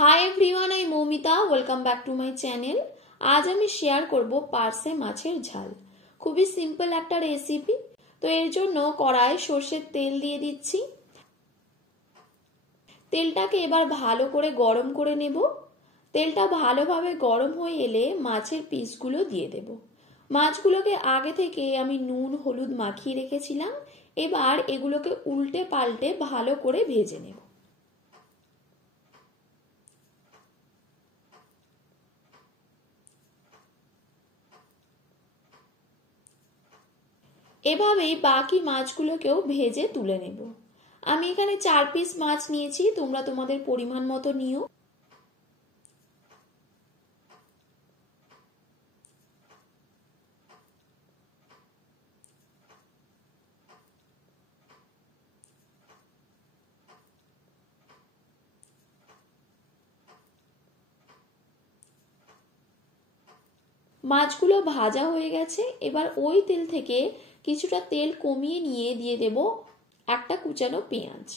Hi everyone, I Moumita. Welcome back to my channel. आज আমি share করব পার্সে মাছের ঝাল। খুবই সিম্পল একটা রেসিপি। তো এর জন্য কড়াই সরষের তেল দিয়ে দিচ্ছি। তেলটাকে এবার ভালো করে গরম করে নেব। তেলটা ভালোভাবে গরম হয়ে এলে মাছের পিসগুলো দিয়ে দেব। মাছগুলোকে আগে থেকে আমি নুন হলুদ মাখিয়ে রেখেছিলাম। এবার এগুলোকে উল্টে পাল্টে ভালো করে ভেজে নেব। এভাবেই বাকি মাছগুলোকেও ভেজে তুলে নেব। আমি এখানে 4 পিস মাছ নিয়েছি, তোমরা তোমাদের পরিমাণ মতো নিও। মাছগুলো ভাজা হয়ে গেছে। এবার ওই তেল থেকে কিছুটা তেল কমিয়ে নিয়ে দিয়ে দেব একটা কুচানো পেঁয়াজ।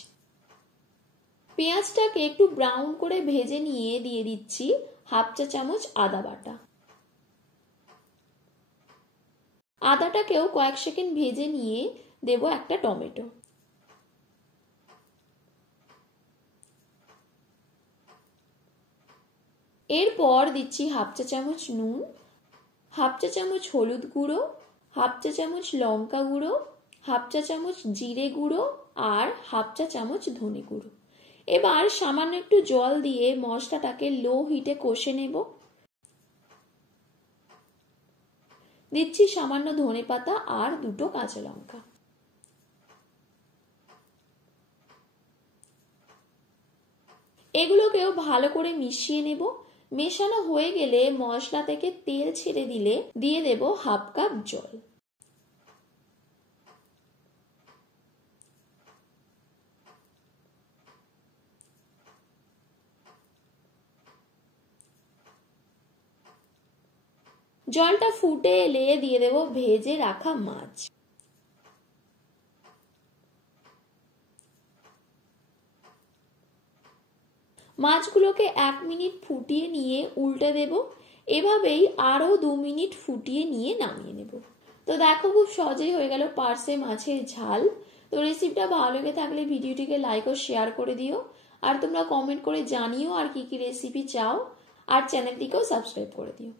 পেঁয়াজটাকে একটু ব্রাউন করে ভেজে নিয়ে দিয়ে দিচ্ছি হাফ চা চামচ আদা বাটা। আদাটাকেও কয়েক সেকেন্ড ভেজে নিয়ে দেব একটা টমেটো। এরপর দিচ্ছি হাফ চা চামচ নুন, হাফ চা চামচ হলুদ গুঁড়ো, হাফ চা চামচ লঙ্কা গুঁড়ো, হাফ চা চামচ জিরে গুঁড়ো আর হাফ চা চামচ ধনে গুঁড়ো। এবার সামান্য একটু জল দিয়ে মশলাটাকে লো হিটে কষে নেব। দিচ্ছি সামান্য ধনে পাতা আর দুটো কাঁচা লঙ্কা। এগুলোকেও ভালো করে মিশিয়ে নেব। মেশানো হয়ে গেলে মশলা থেকে তেল ছেড়ে দিলে দিয়ে দেব হাফ কাপ জল। জলটা ফুটে এলে দিয়ে দেব ভেজে রাখা মাছ। মাছগুলোকে 1 মিনিট ফুটিয়ে নিয়ে উল্টে দেব। এভাবেই আরো 2 মিনিট ফুটিয়ে নিয়ে নামিয়ে নেব। তো দেখো, খুব সহজেই হয়ে গেল পার্সে মাছের ঝাল। তো রেসিপিটা ভালো লেগে থাকলে ভিডিওটিকে লাইক ও শেয়ার করে দিও। আর তোমরা কমেন্ট করে জানিও আর কি কি রেসিপি চাও। আর চ্যানেলটিকেও সাবস্ক্রাইব করে দিও।